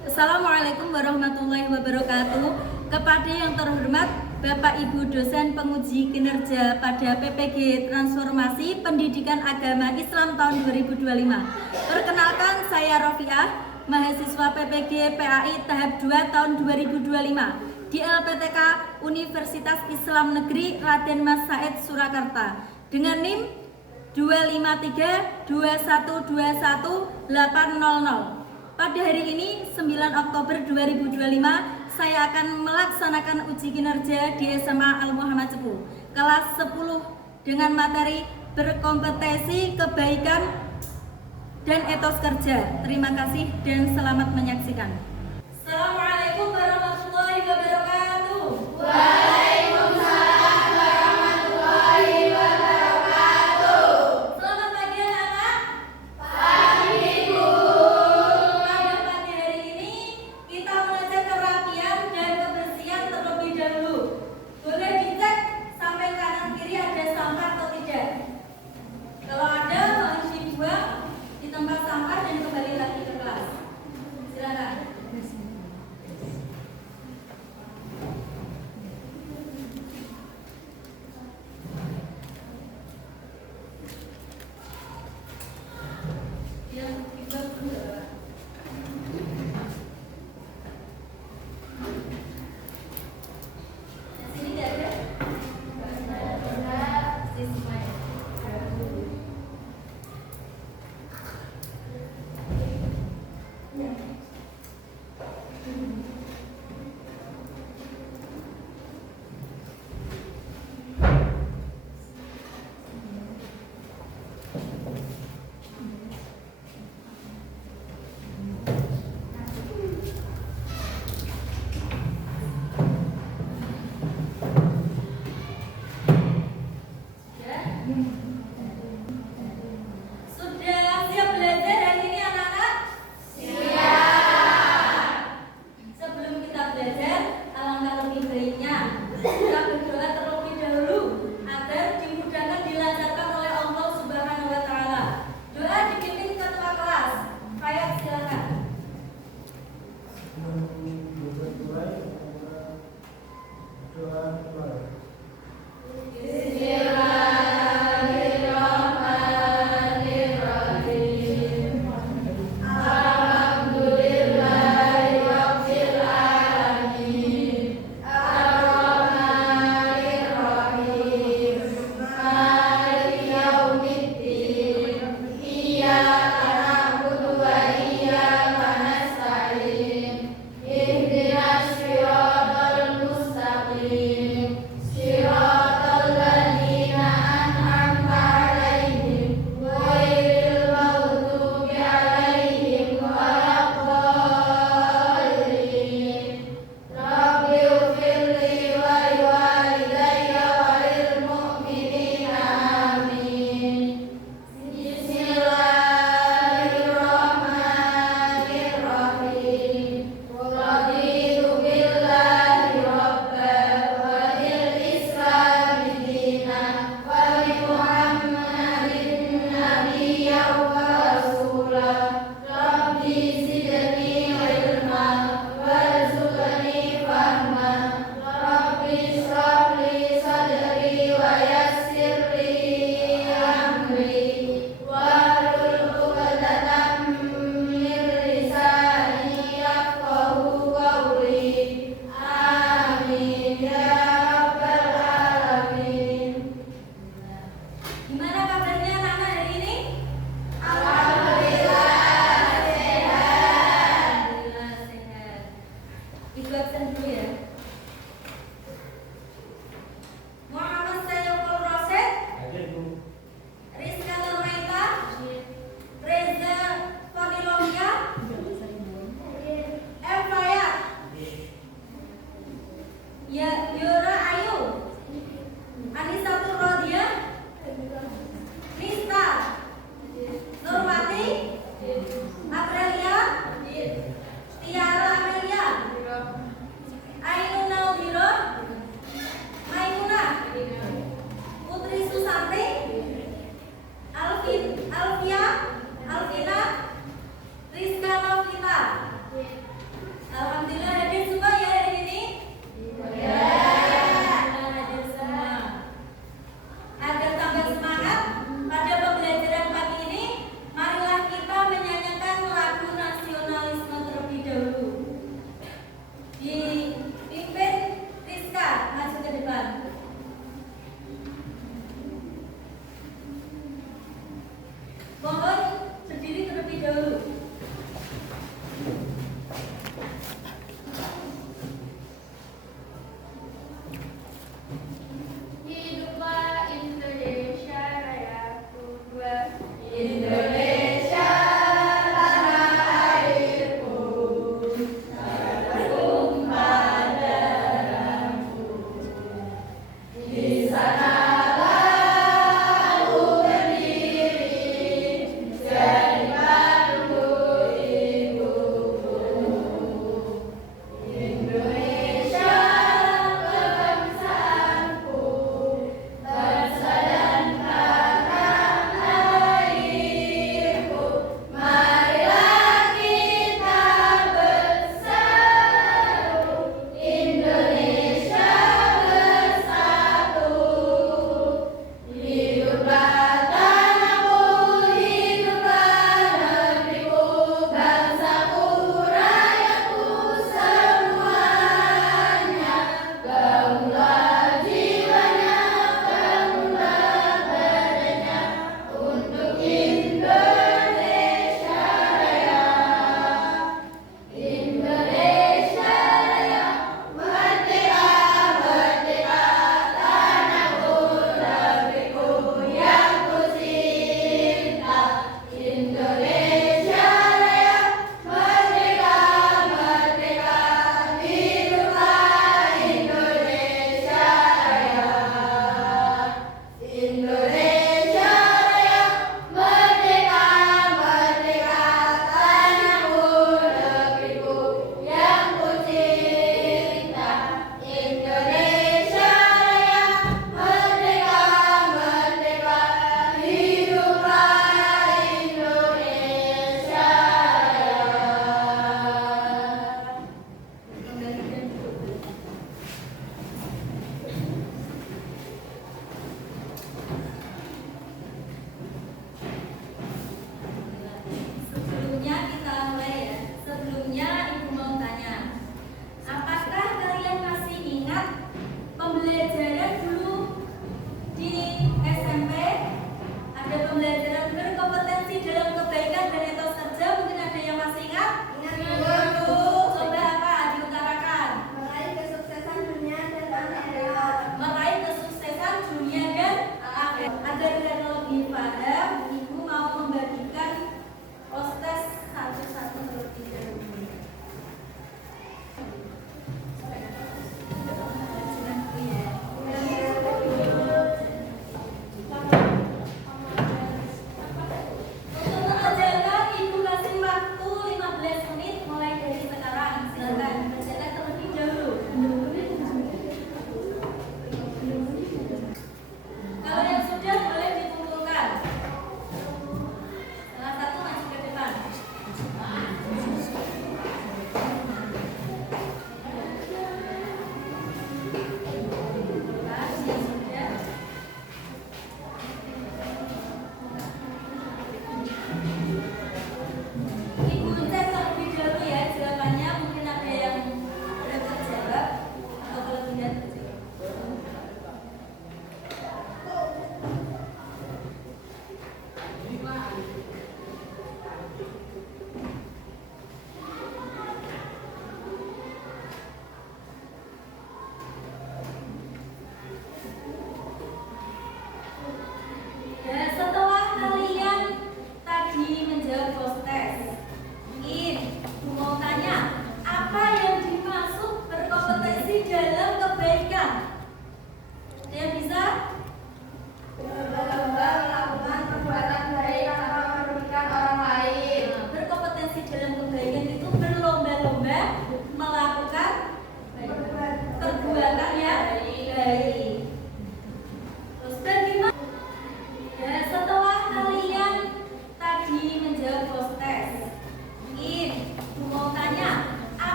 Assalamualaikum warahmatullahi wabarakatuh. Kepada yang terhormat Bapak Ibu dosen penguji kinerja pada PPG Transformasi Pendidikan Agama Islam tahun 2025. Perkenalkan, saya Rofiah, mahasiswa PPG PAI tahap 2 tahun 2025 di LPTK Universitas Islam Negeri Raden Mas Said Surakarta dengan NIM 2532121 800. Pada hari ini 9 Oktober 2025 saya akan melaksanakan uji kinerja di SMA Al Muhammad Cepu kelas 10 dengan materi berkompetensi kebaikan dan etos kerja. Terima kasih dan selamat menyaksikan. Assalamualaikum warahmatullahi wabarakatuh. Waalaikumsalam warahmatullahi wabarakatuh. Selamat pagi anak-anak. Pagi Bu. Pada pagi hari ini kita mengecek kerapian dan kebersihan terlebih dahulu. Boleh dicek sampai kanan kiri ada sampah atau tidak. Kalau ada, mohon dibuang di tempat sampah dan kembali lagi ke kelas. Silakan.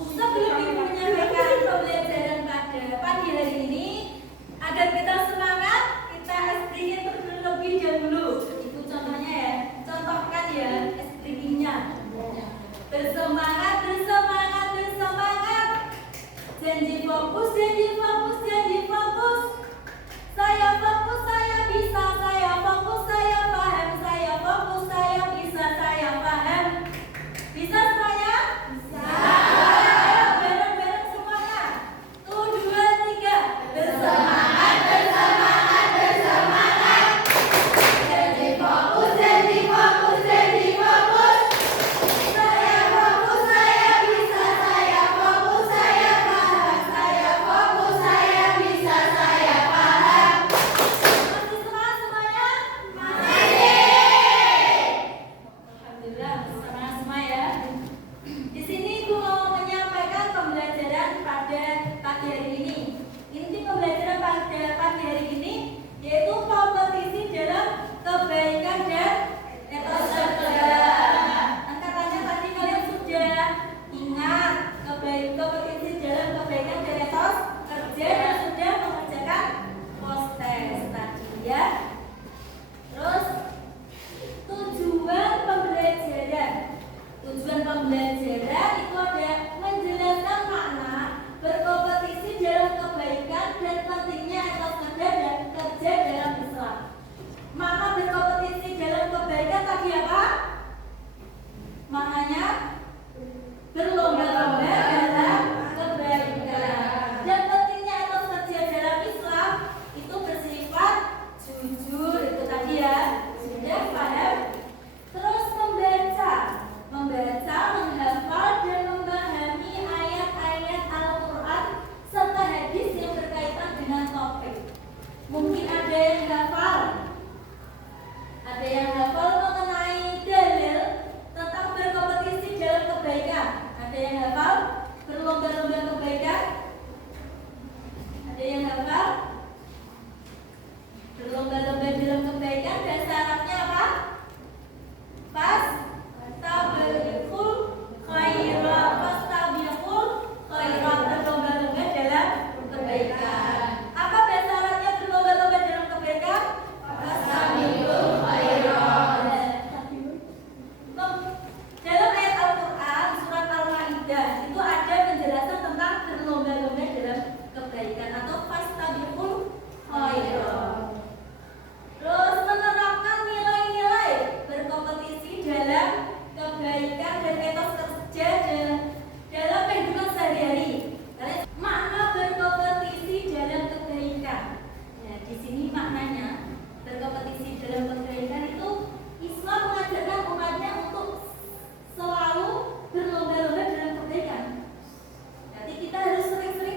Sebelum Ibu menyampaikan pembelajaran pada pagi hari ini, agar kita semangat, kita explain terlebih dahulu. Itu contohnya ya, contohkan ya explainingnya. Bersemangat, bersemangat, bersemangat. Janji fokus, janji fokus, janji fokus. Saya fokus, saya bisa, saya fokus, saya paham, saya fokus, saya bisa, saya paham. Bisa semuanya? Bisa. Ayo bareng-bareng semuanya. 1, 2, 3. Bersemangat, bersemangat, bersemangat. Janji fokus, janji fokus, janji fokus. Saya fokus, saya bisa, saya fokus, saya paham, Saya fokus, saya bisa, saya paham. masih semangat semuanya? Alhamdulillah, semangat semua ya. Di sini Ibu mau menyampaikan pembelajaran pada pagi hari ini. Inti pembelajaran pada pagi hari ini yaitu kompetisi dalam kebaikan dan etos kerja. Angkatannya tadi kalian sudah ingat kompetisi dalam kebaikan dan etos kerja dan sudah mengerjakan post-test tadi ya. Terus tujuan pembelajaran itu ada menjelaskan makna berkompetisi dalam kebaikan dan pentingnya etos kerja dan kerja dalam Islam. Makna berkompetisi dalam kebaikan tadi apa? Maknanya berlomba-lomba dalam kebaikan dan pentingnya etos kerja dalam Islam itu bersifat jujur, itu tadi ya sudah paham. Terus membaca, menghafal dan memahami ayat-ayat Al-Quran serta hadis yang berkaitan dengan topik. Mungkin ada yang hafal mengenai dalil tentang berkompetisi dalam kebaikan. Ada yang hafal berlomba-lomba kebaikan? Ada yang hafal berlomba-lomba dalam kebaikan dan syaratnya apa? Fastabiqul khairat, berlomba-lomba dalam kebaikan. Apa syaratnya berlomba-lomba dalam kebaikan? Fastabiqul khairat. Dalam ayat Al-Quran surat Al-Maidah itu ada penjelasan tentang berlomba-lomba dalam kebaikan atau fastabiqul khairat. Terus menerapkan nilai-nilai berkompetisi dalam kebaikan dan etos kerja dalam kehidupan sehari-hari. Makna berkompetisi dalam kebaikan. Ya, di sini maknanya berkompetisi dalam kebaikan itu Islam mengajarkan umatnya untuk selalu berlomba-lomba dalam kebaikan. Jadi kita harus sering-sering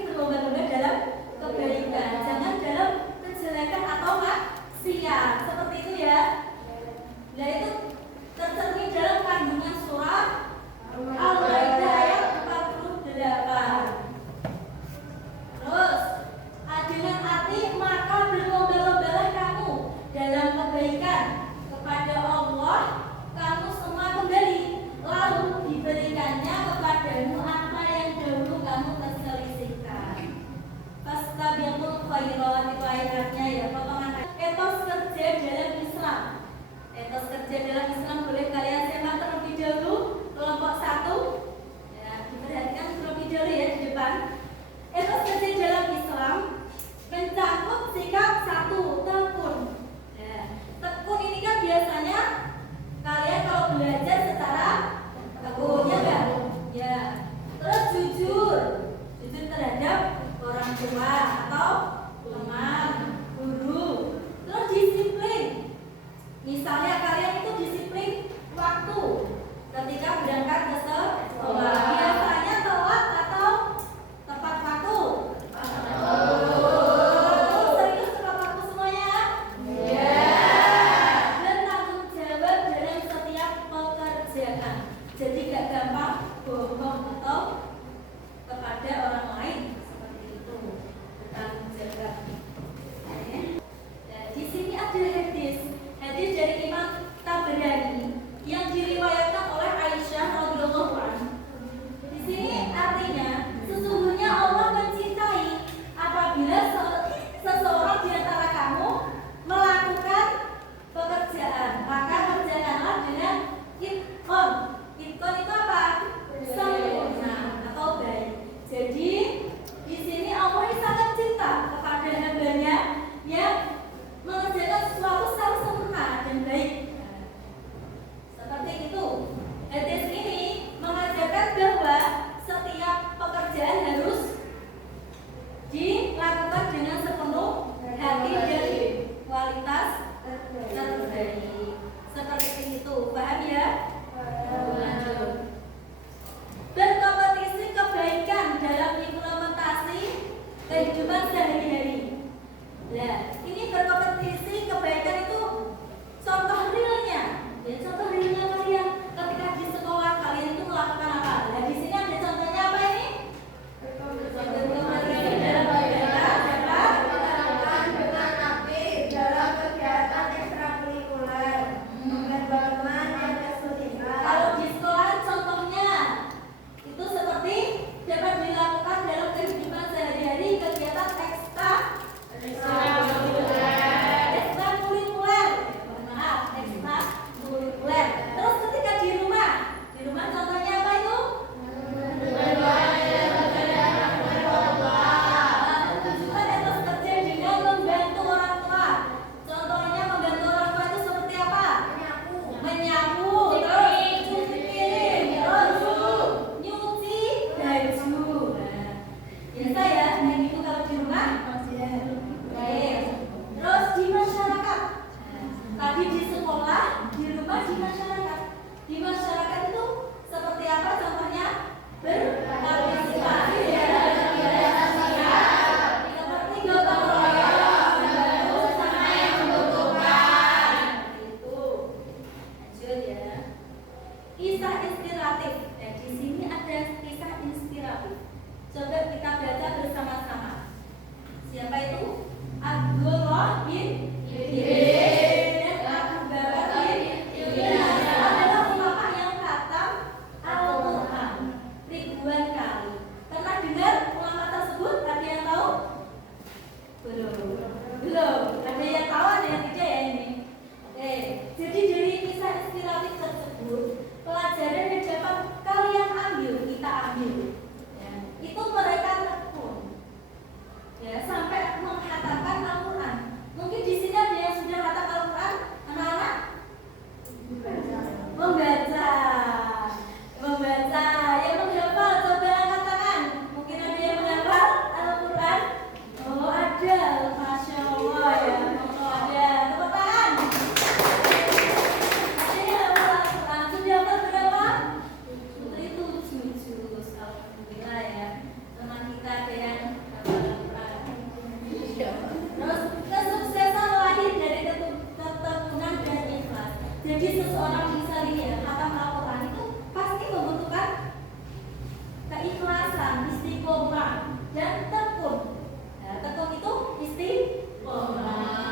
istiqomah, dan tekun. Nah, tekun itu istiqomah.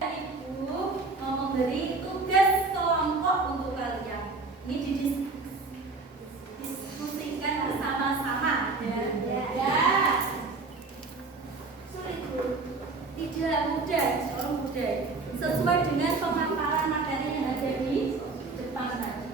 Ibu mau memberi tugas kelompok untuk kalian. Ini didiskusikan bersama-sama. Ya. Sulit Bu. Tidak mudah, mudah. Sesuai dengan pemaparan materi yang ada di depan tadi.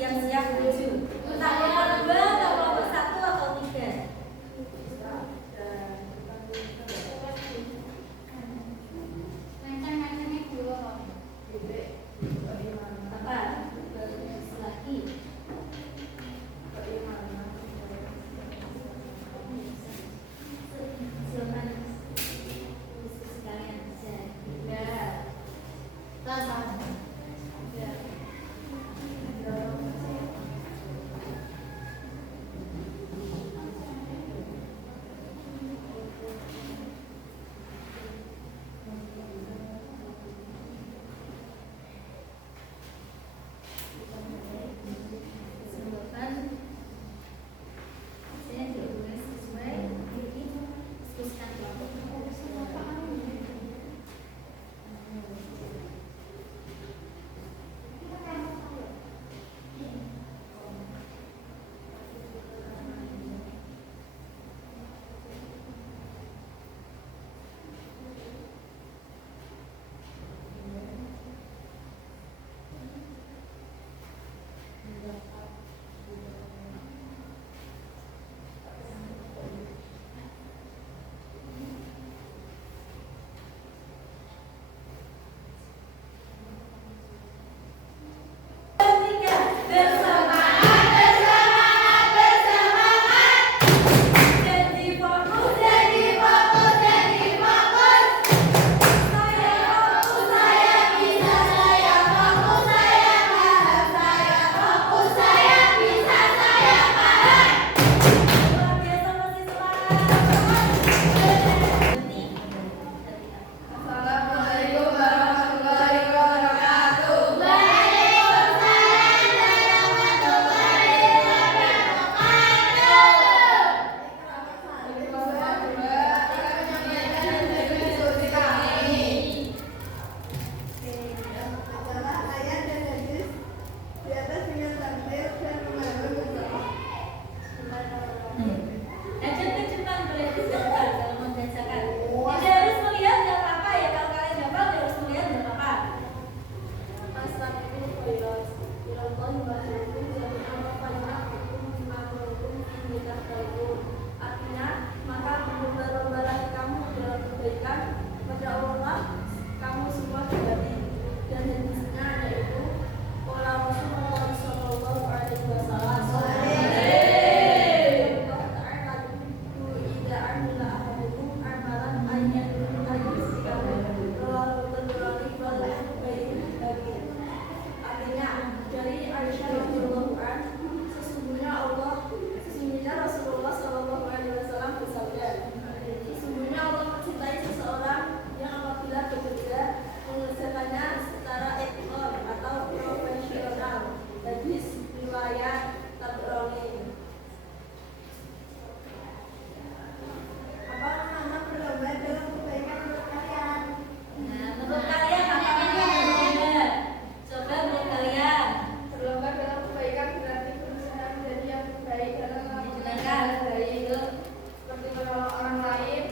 Siap-siap menuju. Entah kelompok 2 atau kelompok 1 atau 3. Kecepat boleh dikerjakan kalau mengerjakan. Tidak harus melihat nggak apa-apa ya, kalau kalian hafal tidak harus melihat nggak apa-apa. Artinya, maka berlomba-lombalah kamu dalam kebaikan kepada Allah, kamu semua pribadi. Dan hadisnya yaitu qala Rasulullah sallallahu alaihi wasallam. Sesungguhnya Rasulullah Shallallahu Alaihi Wasallam bersabda, sesungguhnya Allah mencintai seseorang yang apabila bekerja mengerjakannya secara ekor atau profesional. Hadis riwayat Tabrani. Apa nama berlomba dalam kebaikan menurut kalian? Nah, menurut kalian apa namanya? Coba menurut kalian. Berlomba dalam kebaikan berarti berusaha menjadi yang terbaik dalam Didengarkan. itu seperti menolong orang lain,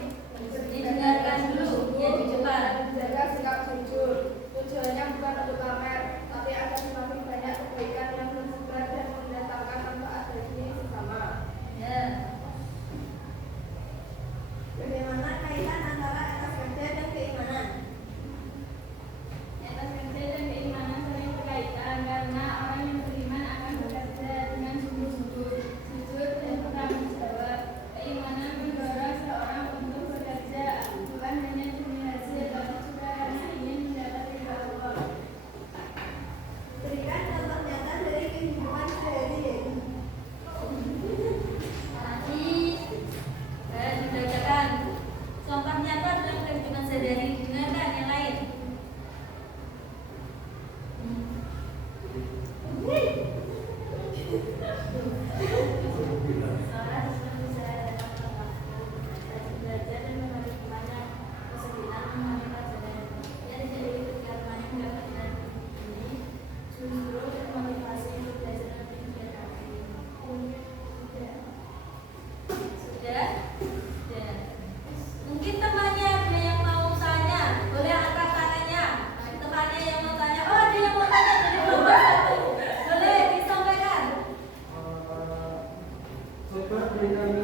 Didengarkan dulu, ya di depan. menjaga sikap jujur. Tujuannya bukan untuk pamer, tapi agar semakin banyak kebaikan yang tersebar dan mendatangkan manfaat bagi sesama. Ya. Bagaimana kaitan antara etos kerja dan keimanan? Etos kerja dan keimanan sering berkaitan karena orang yang beriman akan bekerja dengan sungguh-sungguh, jujur dan bertanggung jawab. Keimanan mendorong seorang untuk bekerja bukan hanya demi hasil, tapi juga karena ingin mendapat ridha Allah. Berikan contoh nyata dari kehidupan sehari-hari. Nanti dibacakan contoh nyata dalam kehidupan sehari-hari. Dengarkan yang lain. Seorang seperti saya dapat berlaku, rajin belajar dan memberi banyak kesulitan mengenai pelajaran. Ia tidak ikut ketika temannya mendapatkan ini, justru termotivasi untuk belajar lebih giat lagi. Sudah? Sudah. Mungkin temannya ada yang mau tanya, boleh angkat tangannya. Temannya yang mau tanya, oh ada yang mau tanya dari kelompok satu. Boleh disampaikan. Seperti yang